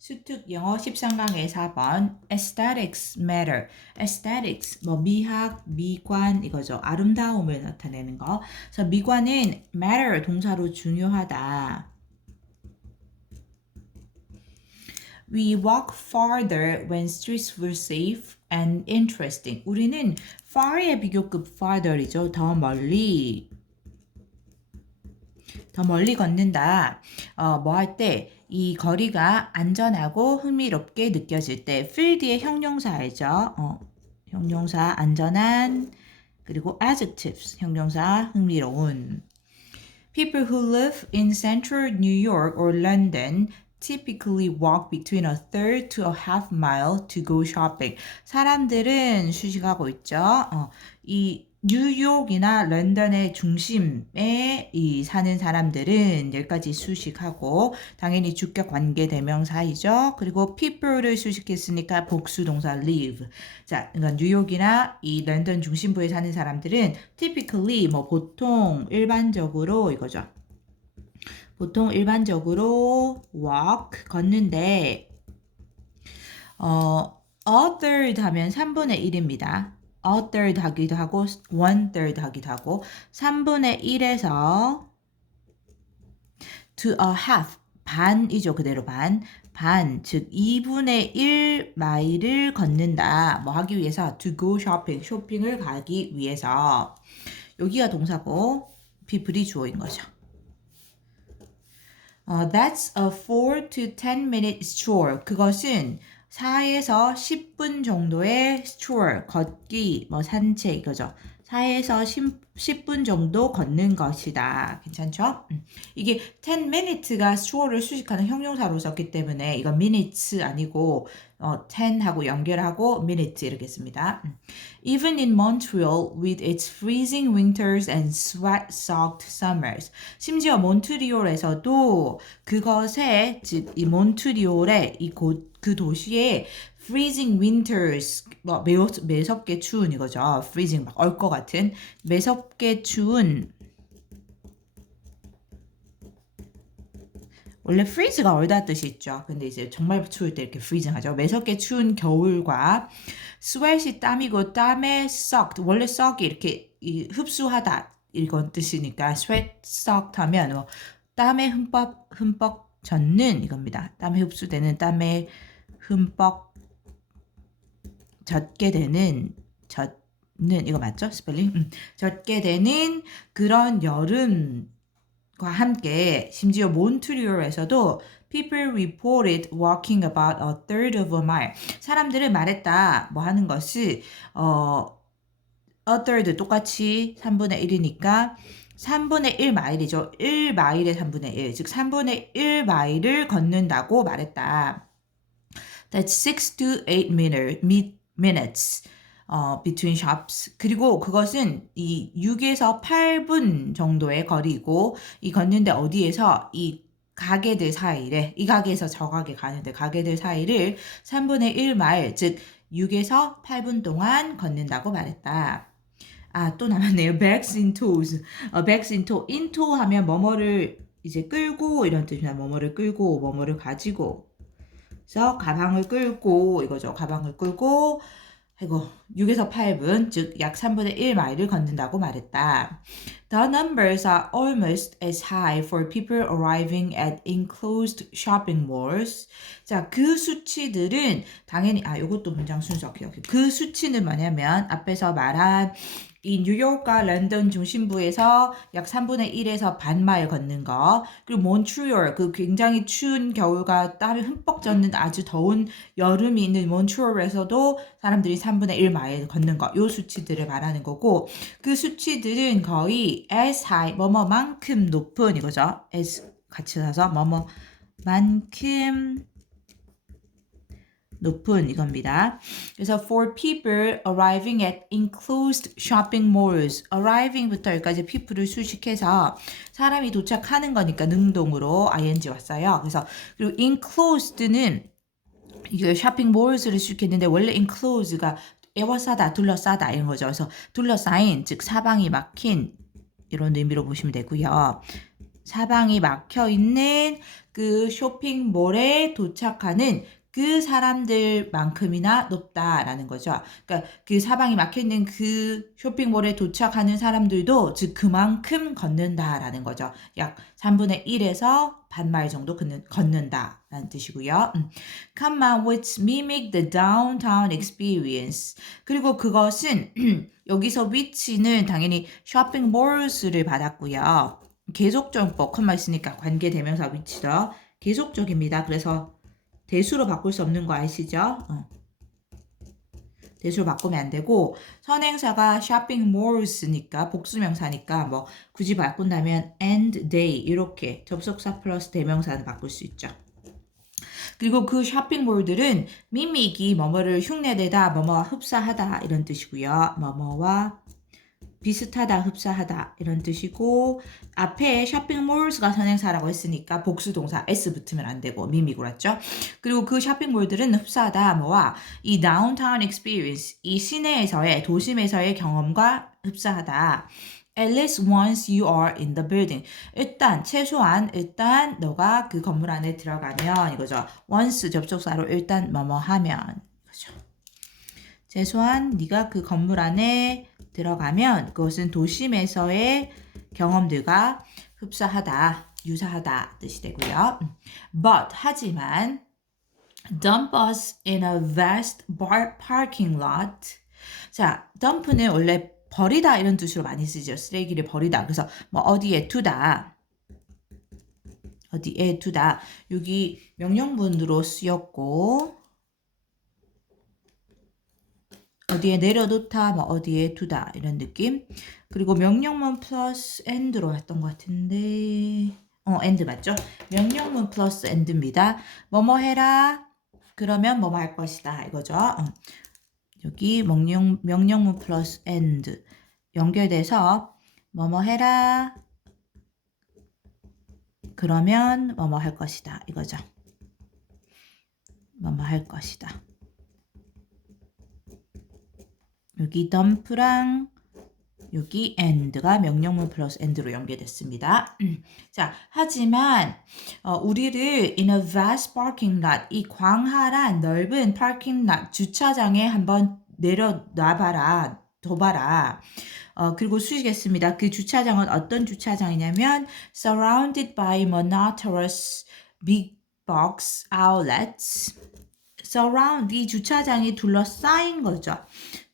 수특 영어 13강의 4번 aesthetics matter. aesthetics 뭐 미학, 미관 이거죠. 아름다움을 나타내는 거. 그래서 미관은 matter 동사로 중요하다. We walk farther when streets were safe and interesting. 우리는 far의 비교급 farther이죠. 더 멀리. 더 멀리 걷는다. 어, 뭐 할 때 이 거리가 안전하고 흥미롭게 느껴질 때 field의 형용사 알죠? 어, 형용사 안전한 그리고 adjectives 형용사 흥미로운. People who live in central New York or London typically walk between a third to a half mile to go shopping. 사람들은 휴식하고 있죠. 어, 이 뉴욕이나 런던의 중심에 이 사는 사람들은 여기까지 수식하고 당연히 주격 관계 대명사이죠. 그리고 people를 수식했으니까 복수 동사 live. 자, 그러니까 뉴욕이나 이 런던 중심부에 사는 사람들은 typically 뭐 보통 일반적으로 이거죠. 보통 일반적으로 walk 걷는데 어 a third 하면 3분의 1입니다. a third 하기도 하고 one third 하기도 하고 3분의 1에서 to a half 반이죠 그대로 반. 반, 즉 2분의 1 마일을 걷는다. 뭐 하기 위해서 to go shopping, 쇼핑을 가기 위해서 여기가 동사고 people이 주어인 거죠. 어, that's a 4 to 10 minute stroll. 그것은 4에서 10분 정도의 stroll, 걷기, 뭐 산책 이거죠. 4에서 10, 10 분 정도 걷는 것이다. 괜찮죠? 음. 이게 10 minutes가 stroll을 수식하는 형용사로 썼기 때문에 이거 minutes 아니고 어, 10하고 연결하고 minute 이렇게 씁니다. 음. Even in Montreal with its freezing winters and sweat-soaked summers. 심지어 몬트리올에서도 그것에 즉 이 몬트리올의 이곳 그 도시에 freezing winters 뭐 매우 매섭게 추운 이거죠. freezing 막 얼 것 같은 매섭게 추운 원래 freeze가 얼다 뜻이 있죠. 근데 이제 정말 추울 때 이렇게 freezing 하죠. 매섭게 추운 겨울과 sweat이 땀이고 땀에 sucked 원래 suck이 이렇게 이 흡수하다 이건 뜻이니까 sweat sucked 하면 뭐 땀에 흠뻑 흠뻑 젖는 이겁니다. 땀에 흡수되는 땀에 흠뻑 젖게 되는 젖는 이거 맞죠? 스펠링? 음, 젖게 되는 그런 여름과 함께 심지어 몬트리올에서도 people reported walking about a third of a mile. 사람들은 말했다. 뭐 하는 것을 어 a third 똑같이 3분의 1이니까 3분의 1 마일이죠. 1 마일의 3분의 1. 즉 3분의 1 마일을 걷는다고 말했다. That's 6 to 8 minute, minutes 어, between shops. 그리고 그것은 이 6에서 8분 정도의 거리고 이 걷는데 어디에서 이 가게들 사이를 이 가게에서 저 가게 가는데 가게들 사이를 3분의 1 마일 즉 6에서 8분 동안 걷는다고 말했다. 아, 또 남았네요. bags in toes. 어, bags in tow. into 하면 뭐뭐를 이제 끌고 이런 뜻이나 뭐뭐를 끌고 뭐뭐를 가지고 그래서 가방을 끌고 이거죠. 가방을 끌고 아이고 6에서 8분 즉 약 3분의 1 마일을 걷는다고 말했다. The numbers are almost as high for people arriving at enclosed shopping malls. 자, 그 수치들은 당연히 아, 이것도 문장 순서 기억해. 그 수치는 뭐냐면 앞에서 말한 이 뉴욕과 런던 중심부에서 약 3분의 1에서 반 마일 걷는 거, 그리고 몬트리올, 그 굉장히 추운 겨울과 땀이 흠뻑 젖는 아주 더운 여름이 있는 몬트리올에서도 사람들이 3분의 1 마일 걷는 거, 요 수치들을 말하는 거고, 그 수치들은 거의 as high, 뭐뭐만큼 높은 이거죠. as 같이 사서 뭐뭐만큼 높은 이겁니다. 그래서 for people arriving at enclosed shopping malls, arriving부터 여기까지 people를 수식해서 사람이 도착하는 거니까 능동으로 ing 왔어요. 그래서 그리고 enclosed는 이게 쇼핑 몰스를 수식했는데 원래 enclose가 에워싸다, 둘러싸다 이런 거죠. 그래서 둘러싸인 즉 사방이 막힌 이런 의미로 보시면 되고요. 사방이 막혀 있는 그 쇼핑몰에 도착하는 그 사람들만큼이나 높다라는 거죠. 그러니까 그 사방이 막혀 있는 그 쇼핑몰에 도착하는 사람들도 즉 그만큼 걷는다라는 거죠. 약 3분의 1에서 반마일 정도 걷는, 걷는다라는 뜻이고요. 음. Comma which mimic the downtown experience. 그리고 그것은 여기서 which는 당연히 쇼핑몰스를 받았고요. 계속적법 컴마 있으니까 관계대명사 위치죠. 계속적입니다. 그래서 대수로 바꿀 수 없는 거 아시죠? 어. 대수로 바꾸면 안 되고 선행사가 shopping malls니까 복수명사니까 뭐 굳이 바꾼다면 and they 이렇게 접속사 플러스 대명사는 바꿀 수 있죠. 그리고 그 쇼핑몰들은 미믹이 뭐뭐를 흉내내다, 뭐뭐와 흡사하다 이런 뜻이고요. 뭐뭐와 비슷하다, 흡사하다 이런 뜻이고 앞에 쇼핑몰스가 선행사라고 했으니까 복수동사 s 붙으면 안 되고 미미고 랐죠. 그리고 그 쇼핑몰들은 흡사하다 뭐와 이 downtown experience 이 시내에서의 도심에서의 경험과 흡사하다. At least once you are in the building. 일단 최소한 일단 너가 그 건물 안에 들어가면 이거죠. once 접속사로 일단 뭐뭐 하면 그죠. 최소한 네가 그 건물 안에 들어가면 그것은 도심에서의 경험들과 흡사하다, 유사하다 뜻이 되고요. But 하지만 dump us in a vast bar parking lot. 자, dump는 원래 버리다 이런 뜻으로 많이 쓰죠. 쓰레기를 버리다. 그래서 뭐 어디에 두다. 어디에 두다. 여기 명령문으로 쓰였고 어디에 내려놓다, 뭐 어디에 두다 이런 느낌. 그리고 명령문 플러스 end로 했던 것 같은데, 어 end 맞죠? 명령문 플러스 end입니다. 뭐뭐 해라. 그러면 뭐뭐 할 것이다 이거죠. 어. 여기 명령 명령문 플러스 end 연결돼서 뭐뭐 해라. 그러면 뭐뭐 할 것이다 이거죠. 뭐뭐 할 것이다. 여기 dump랑 여기 and가 명령문 플러스 and로 연계됐습니다. 자, 하지만 어, 우리를 in a vast parking lot 이 광활한 넓은 parking lot 주차장에 한번 내려놔봐라, 둬봐라. 어, 그리고 수식했습니다. 그 주차장은 어떤 주차장이냐면 surrounded by monotonous big box outlets. surround 이 주차장이 둘러싸인 거죠.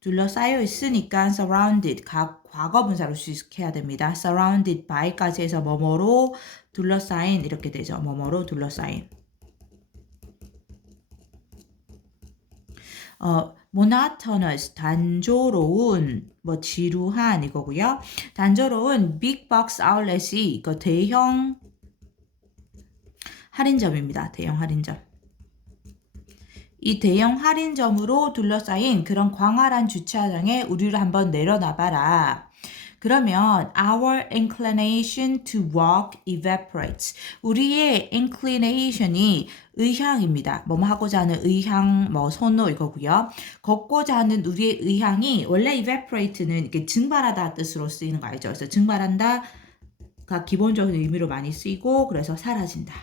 둘러싸여 있으니까 surrounded 각 과거 분사로 수식해야 됩니다. surrounded by까지 해서 뭐뭐로 둘러싸인 이렇게 되죠. 뭐뭐로 둘러싸인. 어, monotonous 단조로운 뭐 지루한 이거고요. 단조로운 big box outlet이 이거 대형 할인점입니다. 대형 할인점. 이 대형 할인점으로 둘러싸인 그런 광활한 주차장에 우리를 한번 내려놔봐라. 그러면 our inclination to walk evaporates. 우리의 inclination이 의향입니다. 뭐 하고자 하는 의향, 뭐 선호 이거고요. 걷고자 하는 우리의 의향이 원래 evaporate는 이렇게 증발하다 뜻으로 쓰이는 거 알죠? 그래서 증발한다가 기본적인 의미로 많이 쓰이고 그래서 사라진다.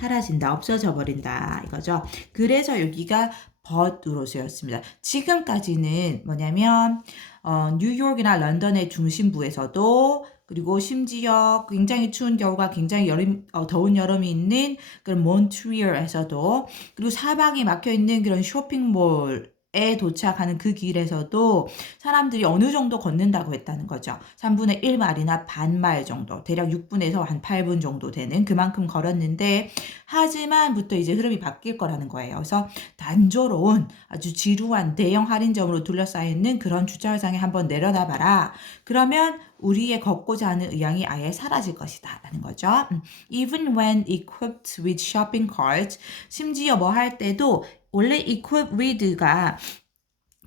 사라진다, 없어져 버린다 이거죠. 그래서 여기가 but으로 쓰였습니다. 지금까지는 뭐냐면 어, 뉴욕이나 런던의 중심부에서도 그리고 심지어 굉장히 추운 겨울과 굉장히 여름, 어, 더운 여름이 있는 그런 몬트리올에서도 그리고 사방이 막혀 있는 그런 쇼핑몰 에 도착하는 그 길에서도 사람들이 어느 정도 걷는다고 했다는 거죠. 3분의 1마일이나 반마일 정도, 대략 6분에서 한 8분 정도 되는 그만큼 걸었는데, 하지만부터 이제 흐름이 바뀔 거라는 거예요. 그래서 단조로운 아주 지루한 대형 할인점으로 둘러싸여 있는 그런 주차장에 한번 내려놔 봐라. 그러면 우리의 걷고자 하는 의향이 아예 사라질 것이다. 라는 거죠. 음, Even when equipped with shopping carts, 심지어 뭐 할 때도 원래 equip with가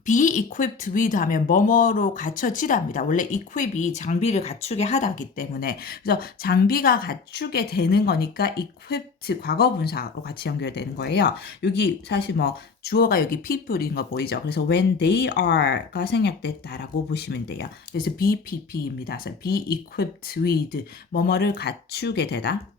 be equipped with 하면 뭐뭐로 갖춰지답니다. 원래 equip이 장비를 갖추게 하다기 때문에 그래서 장비가 갖추게 되는 거니까 equipped 과거 분사로 같이 연결되는 거예요. 여기 사실 뭐 주어가 여기 people인 거 보이죠? 그래서 when they are가 생략됐다라고 보시면 돼요. 그래서 BPP입니다. 그래서 be equipped with 뭐뭐를 갖추게 되다.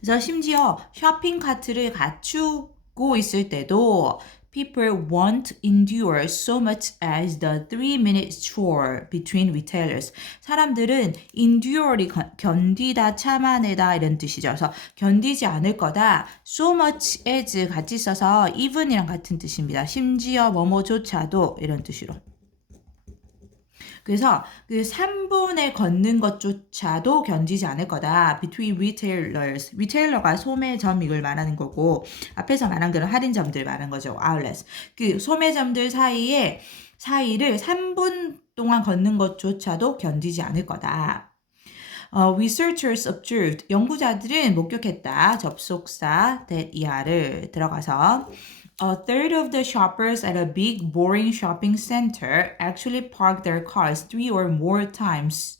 그래서 심지어 쇼핑 카트를 갖추고 있을 때도 people won't endure so much as the three minute chore between retailers. 사람들은 endure이 건- 견디다, 참아내다 이런 뜻이죠. 그래서 견디지 않을 거다. so much as 같이 써서 even이랑 같은 뜻입니다. 심지어 뭐뭐조차도 이런 뜻으로. 그래서 그 3분에 걷는 것조차도 견디지 않을 거다. Between retailers. retailer가 소매점 이걸 말하는 거고 앞에서 말한 그런 할인점들 말하는 거죠. outlets. 그 소매점들 사이에 사이를 3분 동안 걷는 것조차도 견디지 않을 거다. 어, researchers observed. 연구자들은 목격했다. 접속사 that 이하를 들어가서 A third of the shoppers at a big, boring shopping center actually park their cars three or more times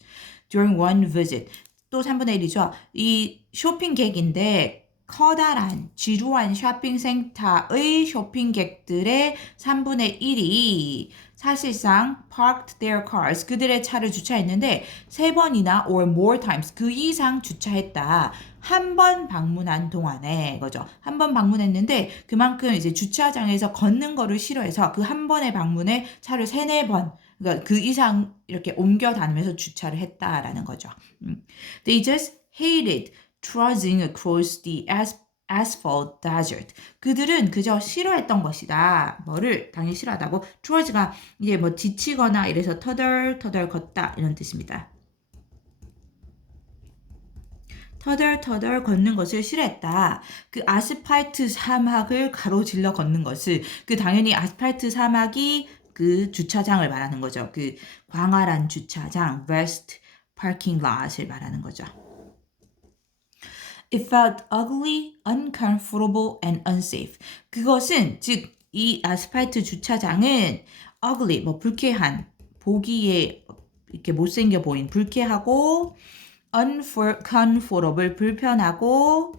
during one visit. 또 3분의 1이죠. 이 쇼핑객인데 커다란 지루한 쇼핑센터의 쇼핑객들의 3분의 1이 사실상 parked their cars 그들의 차를 주차했는데 세 번이나 or more times 그 이상 주차했다. 한 번 방문한 동안에 거죠. 한 번 방문했는데 그만큼 이제 주차장에서 걷는 거를 싫어해서 그 한 번의 방문에 차를 세네 번 그러니까 그 이상 이렇게 옮겨 다니면서 주차를 했다라는 거죠. 음. They just hated trudging across the as, asphalt desert. 그들은 그저 싫어했던 것이다. 뭐를 당연히 싫어하다고. trudge가 이제 뭐 지치거나 이래서 터덜터덜 걷다 이런 뜻입니다. 터덜터덜 걷는 것을 싫어했다. 그 아스팔트 사막을 가로질러 걷는 것을 그 당연히 아스팔트 사막이 그 주차장을 말하는 거죠. 그 광활한 주차장, vast parking lot을 말하는 거죠. It felt ugly, uncomfortable, and unsafe. 그것은 즉 이 아스팔트 주차장은 ugly, 뭐 불쾌한, 보기에 이렇게 못생겨 보인, 불쾌하고 uncomfortable, 불편하고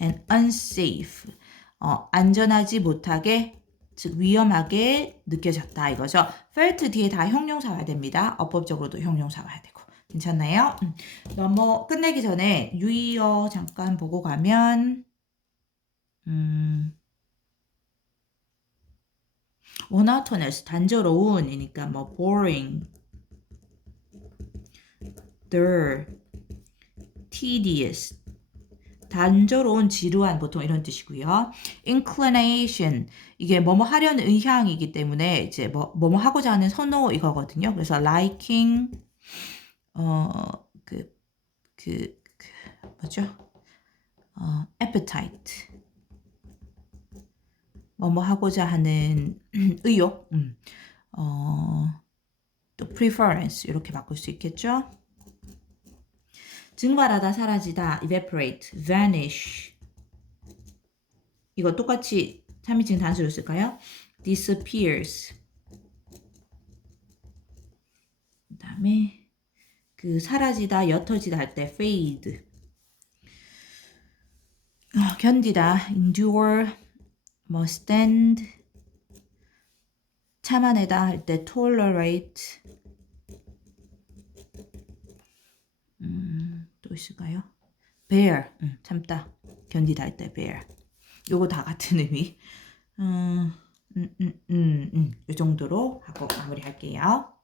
and unsafe, 어, 안전하지 못하게 즉 위험하게 느껴졌다 이거죠. felt 뒤에 다 형용사 와야 됩니다. 어법적으로도 형용사 와야 되고. 괜찮나요? 음. 넘어 끝내기 전에 유의어 잠깐 보고 가면 음 monotonous 단조로운이니까 뭐 boring, dull, tedious 단조로운 지루한 보통 이런 뜻이고요. inclination 이게 뭐뭐 하려는 의향이기 때문에 이제 뭐 뭐뭐 하고자 하는 선호 이거거든요. 그래서 liking 어그 그, 그 뭐죠? 어 appetite 뭐뭐 하고자 하는 의욕 음. 어또 preference 이렇게 바꿀 수 있겠죠? 증발하다 사라지다 evaporate vanish. 이거 똑같이 3인칭 단수로 쓸까요? disappears. 그 다음에 그 사라지다 옅어지다 할 때 fade. 어, 견디다. endure 뭐 stand 참아내다 할 때 tolerate. 음, 또 있을까요? bear. 음, 참다. 견디다 할때 bear. 요거 다 같은 의미. 음, 음, 음, 음, 음, 요 정도로 하고 마무리할게요.